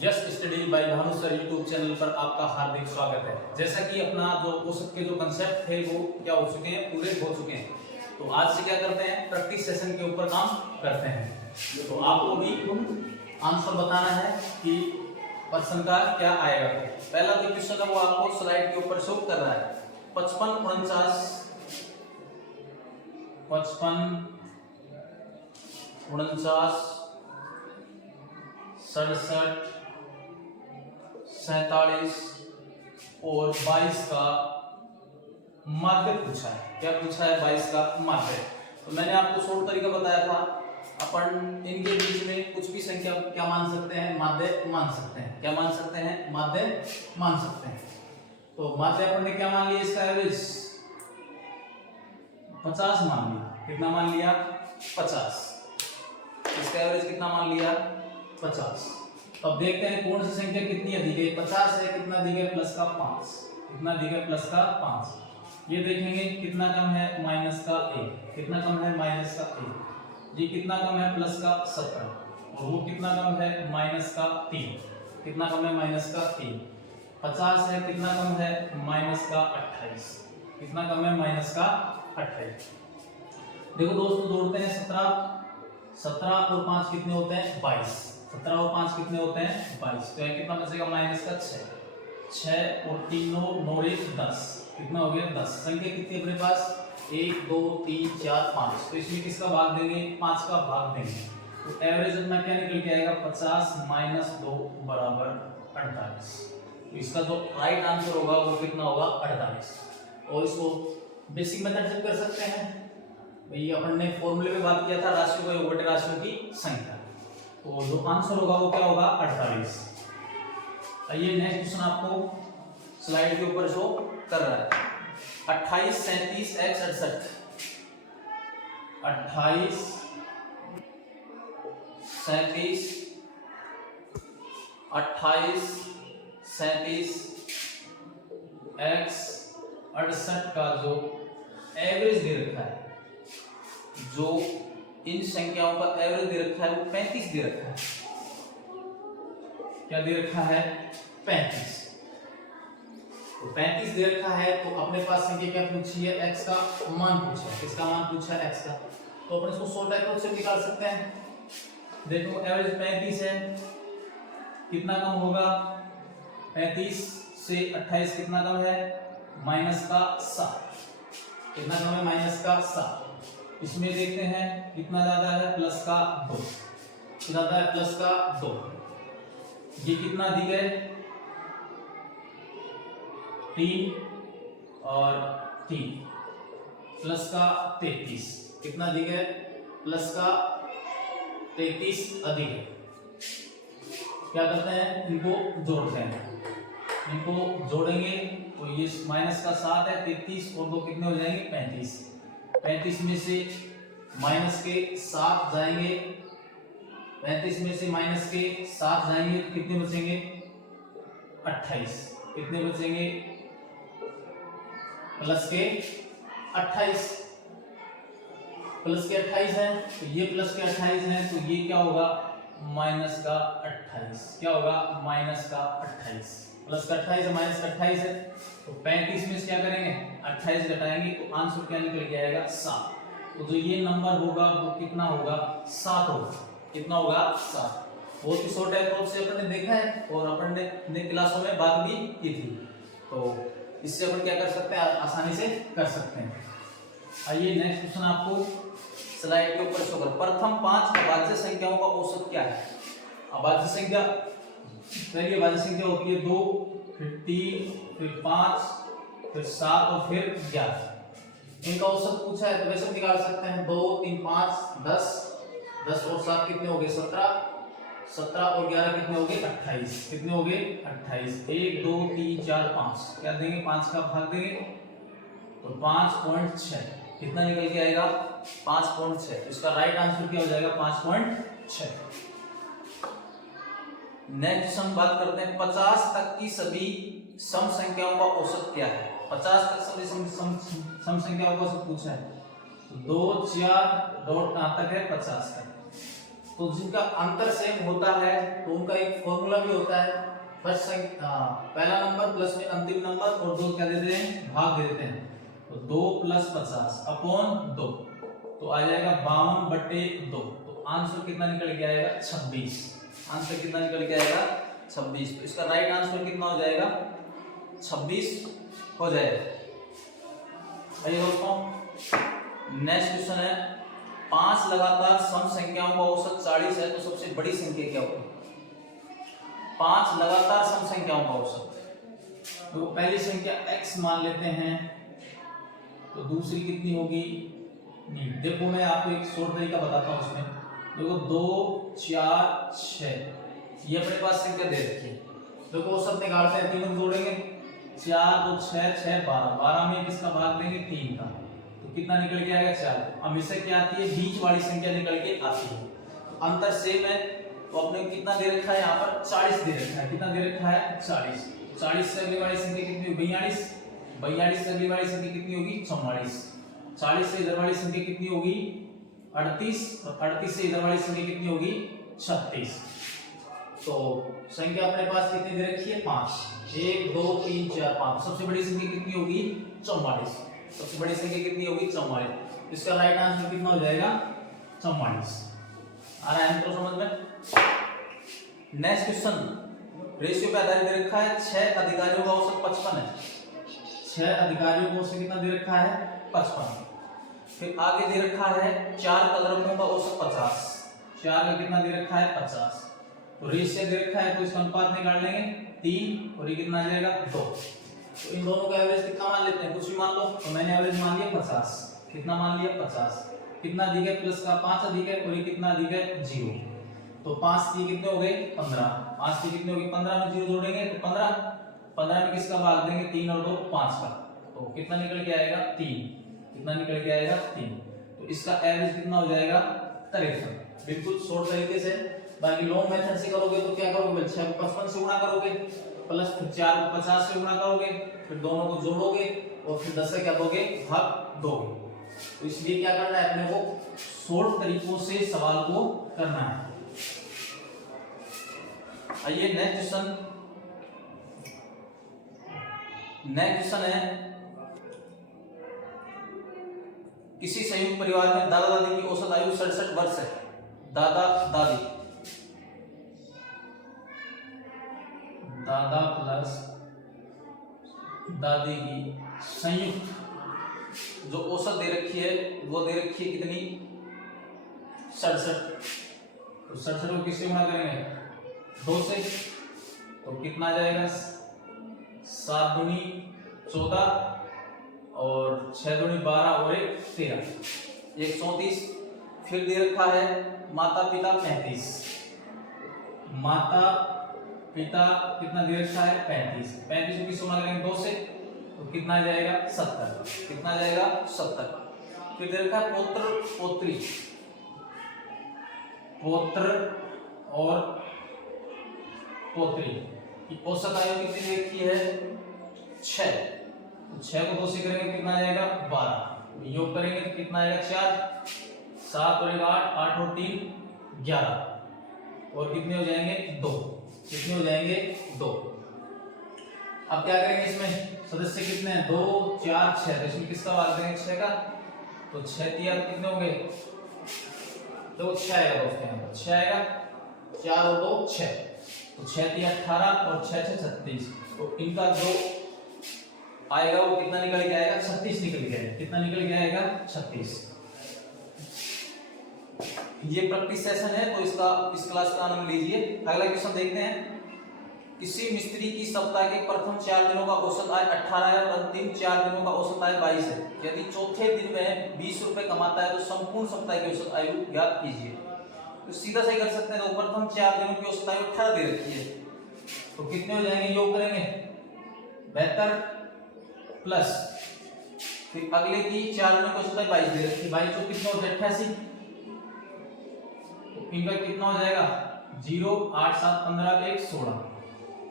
Yes study bye Bhanu sir YouTube channel पर आपका हार्दिक स्वागत है। जैसा कि अपना जो औसत के जो कंसेप्ट थे वो क्या हो चुके हैं, पूरे हो चुके हैं। तो आज से क्या करते हैं, प्रैक्टिस सेशन के ऊपर काम करते हैं। तो आपको भी आंसर बताना है कि प्रश्न का क्या आएगा। पहला जो क्वेश्चन है वो आपको स्लाइड के ऊपर शो कर रहा है। 55 49 67 47 और 22 का माध्य पूछा है। क्या पूछा है? 22 का माध्य। तो मैंने आपको शॉर्ट तरीका बताया था, अपन इनके बीच में कुछ भी संख्या क्या मान सकते हैं, माध्य मान सकते हैं। क्या मान सकते हैं? माध्य मान सकते हैं। तो माध्य अपन ने क्या मान लिया, इसका एवरेज 50 मान लिया। कितना मान लिया? 50। इसका एवरेज कितना मान लिया? 50। अब देखते हैं कौन सी संख्या कितनी अधिक है। 50 है, कितना अधिक है? प्लस का 5। कितना अधिक है? प्लस का 5। ये देखेंगे कितना कम है? माइनस का 1। कितना कम है? माइनस का 1। ये कितना कम है? प्लस का 17। और वो कितना कम है? माइनस का 3। कितना कम है? माइनस का 3। 50 है, कितना कम है? माइनस का 28। कितना कम है? माइनस का 28। देखो दोस्तों, जोड़ते हैं 17 और 5 कितने होते हैं? 22। 17 और 5 कितने होते हैं? 22। तो कितना बचेगा? माइनस का 6 और 3 9 1 10। कितना हो गया? 10। संख्या कितनी अपने पास? 1 2 3 4 5। तो इसमें किसका भाग देंगे? 5 का भाग देंगे। तो एवरेज अपना क्या निकल के आएगा? 50 - 2 बराबर 48। तो इसका जो राइट आंसर होगा वो कितना होगा? 48। और इसको बेसिक मेथड से कर सकते हैं। भाई अपन ने फॉर्मूले में बात किया था राशियों का योग बटे राशियों की संख्या। तो जो आंसर होगा वो क्या होगा? 48। आइए नेक्स्ट क्वेश्चन आपको स्लाइड के ऊपर शो कर रहा है। 28 37 x 68। 28 37 28 37 x 68 का जो एवरेज दे रखा है, जो इन संख्याओं का एवरेज दे रखा है वो 35 दे रखा है। क्या दे रखा है? 35। तो 35 दे रखा है। तो अपने पास संख्या क्या पूछी है? x का मान पूछा है। किसका मान पूछा है? x का। तो अपन इसको शॉर्ट अप्रोच से निकाल सकते हैं। देखो एवरेज 35 है, कितना कम होगा? 35 से 28 कितना कम है? माइनस का 7। कितना कम है? माइनस का 7। इसमें देखते हैं कितना ज्यादा है? प्लस का 2। ज्यादा है? प्लस का 2। ये कितना अधिक है? 3 और 3। प्लस का 33। कितना अधिक है? प्लस का 33 अधिक है। क्या करते हैं? इनको जोड़ते हैं। इनको जोड़ेंगे तो ये माइनस का 7 है, 33 और 2 कितने हो जाएंगे? 35। 35 में से माइनस के 7 जाएंगे। 35 में से माइनस के 7 जाएंगे तो कितने बचेंगे? 28। कितने बचेंगे? प्लस के 28। प्लस के 28 है तो ये प्लस के 28 है तो ये क्या होगा? माइनस का 28। क्या होगा? माइनस का 28। प्लस का 28 है, माइनस का 28 है। तो 35 में से क्या करेंगे? 28 घटाएंगे तो आंसर क्या निकल के आएगा? 7। तो जो ये नंबर होगा वो कितना होगा? 7 होगा। कितना होगा? 7। बहुत ही शॉर्ट अप्रोच से अपन ने देखा है और अपन ने क्लासों में बात भी की थी। तो इससे अपन क्या कर सकते हैं? आसानी से कर सकते हैं। आइए नेक्स्ट क्वेश्चन आपको स्लाइड के ऊपर शो कर। प्रथम 5 अभाज्य संख्याओं का औसत क्या है? अभाज्य संख्या, पहली अभाज्य संख्या होती है 2, फिर 3, फिर 5, फिर 7 और फिर 11। इनका औसत पूछा है तो वैसे निकाल सकते हैं। 2 3 5 10। 10 और 7 कितने हो गए? 17। 17 और 11 कितने हो गए? 28। कितने हो गए? 28। 1 2 3 4 5। क्या देंगे? 5 का भाग देंगे तो 5.6। कितना निकल के आएगा? 5.6। इसका राइट आंसर क्या हो जाएगा? 5.6। नेक्स्ट हम बात करते हैं 50 तक की सभी सम संख्याओं का औसत क्या है? 50 तक सभी सम संख्याओं का औसत पूछा है। 2 4 डॉट कहां तक है? 50 तक। तो जिनका अंतर सेम होता है तो उनका एक फॉर्मूला भी होता है, फर्स्ट पहला नंबर प्लस में अंतिम नंबर और दो क्या देते हैं, भाग दे देते हैं। तो 2 + 50 अपॉन 2, तो आ जाएगा 52/2। तो आंसर कितना निकल के आएगा, 26। आंसर कितना निकल के आएगा, 26। तो इसका राइट आंसर कितना हो जाएगा, 26 हो जाएगा। आइए दोस्तों, नेक्स्ट क्वेश्चन है, 5 लगातार सम संख्याओं का औसत 40 है तो सबसे बड़ी संख्या क्या होगी। 5 लगातार सम संख्याओं का औसत, तो पहली संख्या x मान लेते हैं, तो दूसरी कितनी होगी, नहीं देखो मैं आपको एक शॉर्ट तरीका बताता हूँ उसमें। देखो 2 4 6 ये अपने पास संख्या दे रखी है, देखो औसत निकालते हैं, तीनों जोड़ेंगे, 4 2 6 6 12, 12 में किसका भाग देंगे, 3 का, तो कितना निकल के आएगा, 4। अब इससे क्या आती है, बीच वाली संख्या निकल के आती है। तो अंतर सेम है, तो अपने कितना दे रखा है, यहाँ पर 40 दे रखा है, कितना दे रखा है, 40। 40 से अगली वाली संख्या कितनी होगी, 42। 42 से अगली वाली संख्या कितनी होगी, 44। 40 से इधर वाली संख्या कितनी होगी, 38, और 38 से इधर वाली संख्या कितनी होगी, 36। तो संख्या अपने पास कितनी दे रखी है, 5। 1 2 3 4 5, सबसे बड़ी संख्या कितनी होगी, 44। सबसे बड़ी संख्या कितनी होगी, 44। इसका राइट आंसर कितना हो जाएगा, 44। आ रहा है तो समझ में। नेक्स्ट क्वेश्चन, रेशियो पे आधारित दे रखा है, 6 अधिकारियों का औसत 55 है। 6 अधिकारियों को औसत कितना दे रखा है, 55। फिर आगे दे रखा है 4 कलरकों का औसत 50। 4 का कितना दे रखा है, 50। तो रेशियो दे रखा है तो इसका अनुपात निकाल लेंगे, 3 और ये कितना आ जाएगा, 2। तो इन दोनों का एवरेज कितना मान लेते हैं, कुछ भी मान लो, तो मैंने एवरेज मान लिया 50। कितना मान लिया, 50। कितना अधिक है, प्लस का 5 अधिक है, और ये कितना अधिक है, 0। तो 5 की कितने हो गए, 15। 5 की कितने हो गए, 15 में 0 जोड़ेंगे तो 15। 15 में किसका भाग देंगे, 3 और 2 5 का, तो कितना निकल के आएगा, 3। कितना निकल के आएगा, 3। तो इसका एवरेज कितना हो जाएगा, 53। बिल्कुल शॉर्ट तरीके से। बाकी लॉन्ग मेथड से करोगे तो क्या करोगे, 6 को 55 से गुणा करोगे, प्लस फिर 4 को 50 से गुणा करोगे, फिर दोनों को जोड़ोगे और फिर 10 से क्या दोगे, भाग दोगे। तो इसलिए क्या करना है, अपने को शॉर्ट तरीकों से सवाल को करना है। आइए नेक्स्ट क्वेश्चन है, किसी संयुक्त परिवार में दादा दादी की औसत आयु 67 वर्ष है। दादा प्लस दादी की संयुक्त जो औसत दे रखी है, वो दे रखी है कितनी, 67। तो 67 को किससे गुणा करेंगे, 2 से, तो कितना आ जाएगा, 7 दूनी 14 और 6 दूनी 12 और 1 13, 134। फिर दे रखा है माता पिता 35। माता पिता कितना दे रखा है, 35। 35 को किससे गुणा करेंगे, 2 से, तो कितना आ जाएगा, 70। कितना आ जाएगा, 70। फिर दे रखा है पुत्र पोत्री, पुत्र और पोत्री की औसत आयु कितनी दे रखी है, 6। तो 6 को 2 से करेंगे कितना आ जाएगा, 12। योग करेंगे तो कितना आएगा, 4 7 और 1 8, 8 और 3 11, और कितने हो जाएंगे, 2। कितने हो जाएंगे, 2। अब क्या करेंगे, इसमें सदस्य कितने हैं, 2 4 6, तो इसमें किसका भाग देंगे, 6 का। तो 6 3 कितने होंगे, तो 6 आएगा दोस्तों, यहाँ पर 6 आएगा, 4 और 2 6, तो 6 3 18 और 6 6 36। तो इनका जो आएगा वो कितना निकल के आएगा, 36 निकल के आएगा। कितना निकल के आएगा, 36। ये प्रैक्टिस सेशन है, तो इसका इस क्लास का आनंद लीजिए। अगला क्वेश्चन देखते हैं, किसी मिस्त्री की सप्ताह के प्रथम 4 दिनों का औसत आय 18 है और अंतिम 4 दिनों का औसत आय 22 है। यदि चौथे दिन में 20 रुपए कमाता है तो संपूर्ण सप्ताह की औसत आयु ज्ञात कीजिए। तो सीधा सही कर सकते हैं, तो प्रथम 4 दिनों की औसत आयु 18 दे रखी है, तो कितने हो जाएंगे, योग करेंगे 72 प्लस फिर अगले की 4 दिनों की औसत आयु 22 दे रखी है, 22 को कितना होता है, 88। तो इनका कितना हो जाएगा, 0 8 7 15 1 16,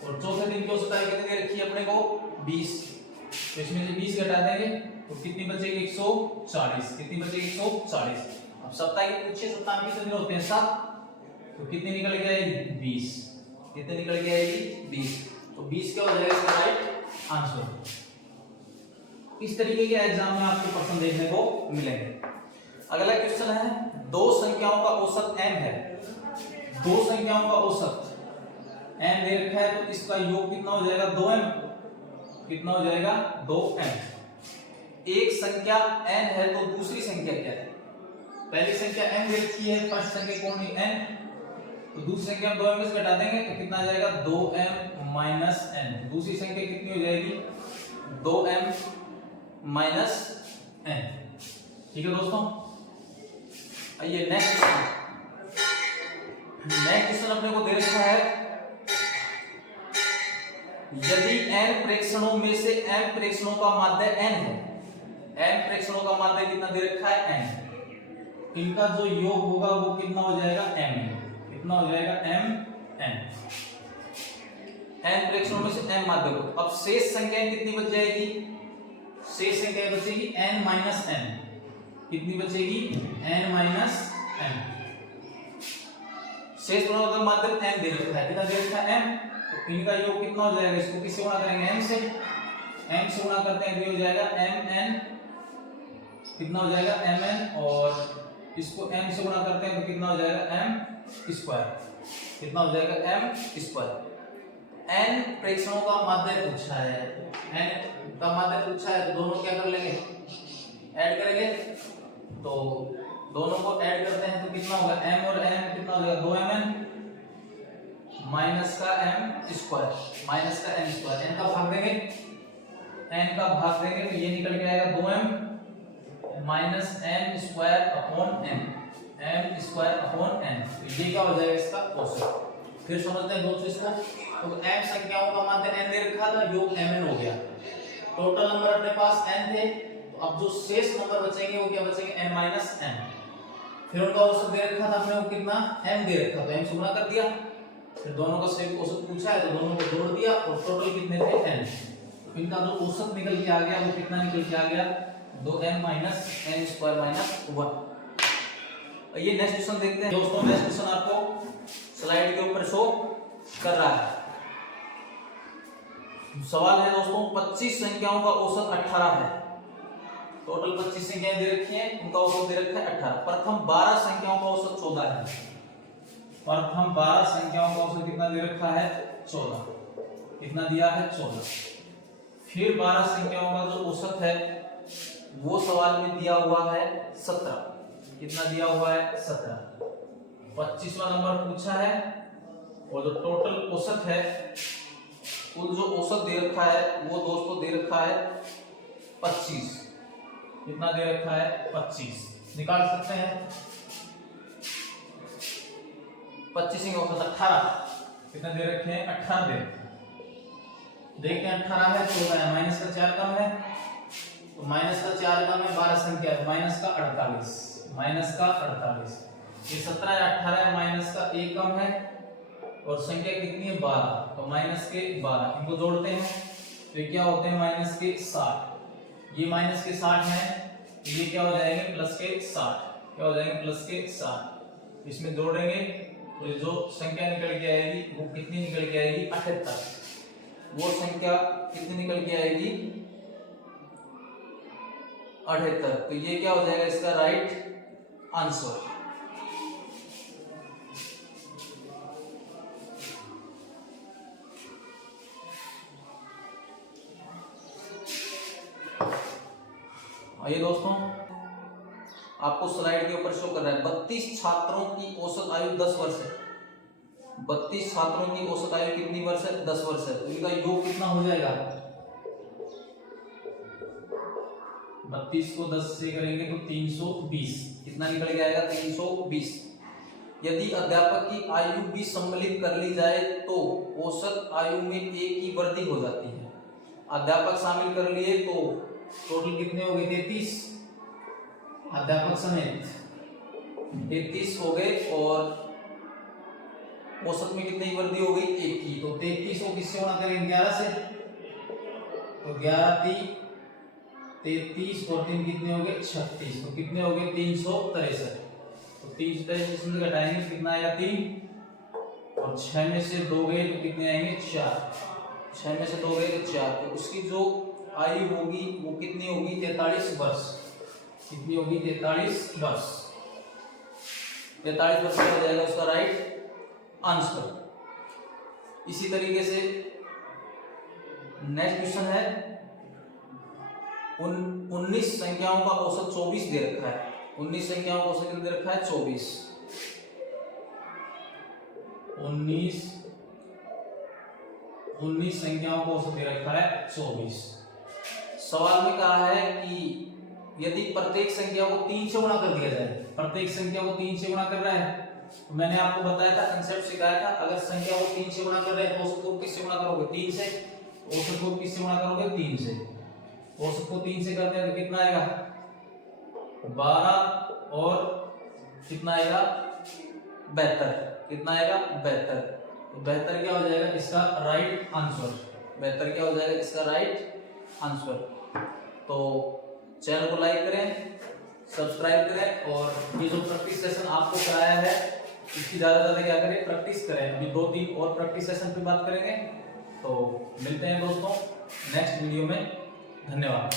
और चौथे दिन की औसत आयु कितनी दे रखी है अपने को, 20। तो इसमें से 20 घटा देंगे तो कितनी बचेगी, 140। कितनी बचेगी, 140। अब सप्ताह के 6 सप्ताह कितने दिन होते हैं, 7, तो कितनी निकल के आएगी 20, कितनी निकल के आएगी 20। तो 20 क्या हो जाएगा इसका राइट आंसर। इस तरीके के एग्जाम में आपको प्रश्न देखने को मिलेंगे। अगला क्वेश्चन है, दो संख्याओं का औसत m है, दो संख्याओं का औसत m दे रखा है, तो इसका योग कितना हो जाएगा 2m, कितना हो जाएगा 2m। एक संख्या n है तो दूसरी संख्या क्या है? पहली संख्या n दे रखी है, फर्स्ट संख्या कौन है n, तो दूसरी संख्या हम 2m से घटा देंगे तो कितना आ जाएगा 2m माइनस n। दूसरी संख्या कितनी हो जाएगी 2m माइनस n। ठीक है दोस्तों, आइए नेक्स्ट क्वेश्चन अपने को दे रखा है, यदि n प्रेक्षणों में से m प्रेक्षणों का माध्य n है, m प्रेक्षणों का माध्य कितना दे रखा है n, इनका जो योग होगा वो कितना हो जाएगा m, कितना हो जाएगा m n। n प्रेक्षणों में से m माध्य को, अब शेष संख्या कितनी बच जाएगी, शेष संख्या बचेगी n माइनस n, कितनी बचेगी n माइनस n। शेष गुणों का माध्यम n दे रखा है, कितना दे रखा है m, तो इनका योग कितना हो जाएगा, इसको किससे गुणा करेंगे m से, m से गुणा करते हैं तो हो जाएगा mn, कितना हो जाएगा mn, और इसको m से गुणा करते हैं तो कितना हो जाएगा m स्क्वायर, कितना हो जाएगा m स्क्वायर। n प्रेक्षणों का माध्य पूछा है, n का माध्य पूछा है, तो दोनों क्या कर लेंगे ऐड करेंगे, तो दोनों को ऐड करते हैं तो कितना होगा m और n कितना हो जाएगा 2mn माइनस का m स्क्वायर, माइनस का n स्क्वायर, n का भाग देंगे, n का भाग देंगे तो ये निकल के आएगा 2m minus n square upon n, m square upon n। तो ये क्या हो जाएगा इसका औसत। फिर समझते हैं दोस्तों इसको, तो m संख्याओं का माध्य n दे रखा था, योग mn हो गया, टोटल नंबर अपने पास n थे, तो अब जो शेष नंबर बचेंगे वो क्या बचेंगे n माइनस n। फिर उनका औसत दे रखा था अपने को कितना m दे रखा, तो m से गुणा कर दिया, फिर दोनों का सेम औसत पूछा है तो दोनों को जोड़ दिया और टोटल कितने थे n, तो इनका जो औसत निकल के आ गया वो कितना निकल के आ गया 2m minus n square minus 1। ये नेक्स्ट क्वेश्चन देखते हैं दोस्तों। नेक्स्ट क्वेश्चन आपको स्लाइड के ऊपर शो कर रहा है। सवाल है दोस्तों, 25 संख्याओं का औसत 18 है, टोटल 25 संख्याएं दे रखी हैं, उनका औसत दे रखा है 18। प्रथम 12 संख्याओं का औसत 14 है, प्रथम 12 संख्याओं का औसत कितना दे रखा है 14, कितना दिया है 14। फिर 12 संख्याओं का जो औसत है वो सवाल में दिया हुआ है 17, कितना दिया हुआ है 17। 25वां नंबर पूछा है और जो टोटल औसत है, कुल जो औसत दे रखा है वो दोस्तों दे रखा है 25, कितना दे रखा है 25, निकाल सकते हैं 25 का औसत 18, कितना दे रखे हैं 18 दे, देखते हैं 18 है 14 है, माइनस का 4 कम है, तो माइनस का 4 कम है 12 संख्या है, माइनस का 48, माइनस का 48, ये 17 है 18 है, माइनस का 1 कम है और संख्या कितनी है 12, तो माइनस के 12, इनको जोड़ते हैं तो ये क्या होते हैं माइनस के 60, ये माइनस के 60 है, ये क्या हो जाएंगे प्लस के 60, क्या हो जाएंगे प्लस के 60, इसमें जोड़ेंगे तो जो संख्या निकल के आएगी वो कितनी निकल के आएगी 78, वो संख्या कितनी निकल के आएगी 78, तो ये क्या हो जाएगा इसका राइट आंसर। आइए दोस्तों, आपको स्लाइड के ऊपर शो कर रहा है 32 छात्रों की औसत आयु 10 वर्ष है, 32 छात्रों की औसत आयु कितनी वर्ष है 10 वर्ष है, तो इनका योग कितना हो जाएगा, 32 को 10 से करेंगे तो 320, कितना निकल के आएगा 320। यदि अध्यापक की आयु भी सम्मिलित कर ली जाए तो औसत आयु में 1 की वृद्धि हो जाती है। अध्यापक शामिल कर लिए तो टोटल कितने हो गए 33, अध्यापक समेत 33 हो गए और औसत में कितनी वृद्धि हो गई 1 की, तो 33 को किससे गुणा करेंगे 11 से, तो 11 3 33 और 3 कितने हो गए 36, तो कितने हो गए 363, तो 363 से घटाएंगे कितना आएगा 3, और 6 में से 2 गए तो कितने आएंगे 4, 6 में से 2 गए तो 4, तो उसकी जो आयु होगी वो कितनी होगी 43 वर्ष। कितनी होगी 43 वर्ष। 43 वर्ष हो जाएगा उसका राइट आंसर। इसी तरीके से नेक्स्ट क्वेश्चन है 19 संख्याओं का औसत 24 दे रखा है। 19 संख्याओं का औसत कितना दे रखा है 24। 19 संख्याओं का औसत दे रखा है 24। सवाल में कहा है कि यदि प्रत्येक संख्या को 3 से गुणा कर दिया जाए, प्रत्येक संख्या को 3 से गुणा कर रहा है, तो मैंने आपको बताया था, कंसेप्ट सिखाया था, अगर संख्या को 3 से गुणा कर रहे हैं तो औसत को किससे गुणा करोगे 3 से, औसत को किससे गुणा करोगे 3 से, औसत को 3 से करते हैं तो कितना आएगा 12 और कितना आएगा 72, कितना आएगा 72। तो 72 क्या हो जाएगा इसका राइट आंसर, 72 क्या हो जाएगा इसका राइट आंसर। तो चैनल को लाइक करें, सब्सक्राइब करें और ये जो प्रैक्टिस सेशन आपको कराया है इसकी ज्यादा क्या करें प्रैक्टिस करें। अभी 2-3 और प्रैक्टिस सेशन पे बात करेंगे। तो मिलते हैं दोस्तों नेक्स्ट वीडियो में। धन्यवाद।